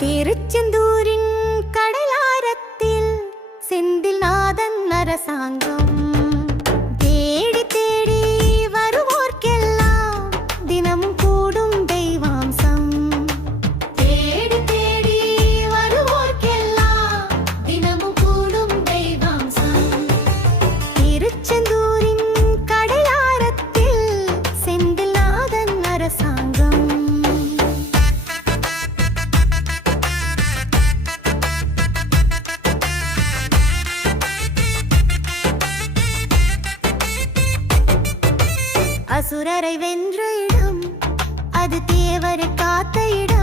திருச்செந்தூரின் கடலாரத்தில் செந்தில் நாதன் அரசாங்கம் தேடி தேடி வருவோர்க்கெல்லாம் தினமும் கூடும் தெய்வாம்சம். தேடி தேடி வருவோர்க்கெல்லாம் தினமும் கூடும் தெய்வாம்சம். திருச்செந்தூரின் கடலாரத்தில் செந்தில் நாதன் அரசாங்கம். அசுரரை வென்ற இடம், அது தேவரை காத்த இடம்.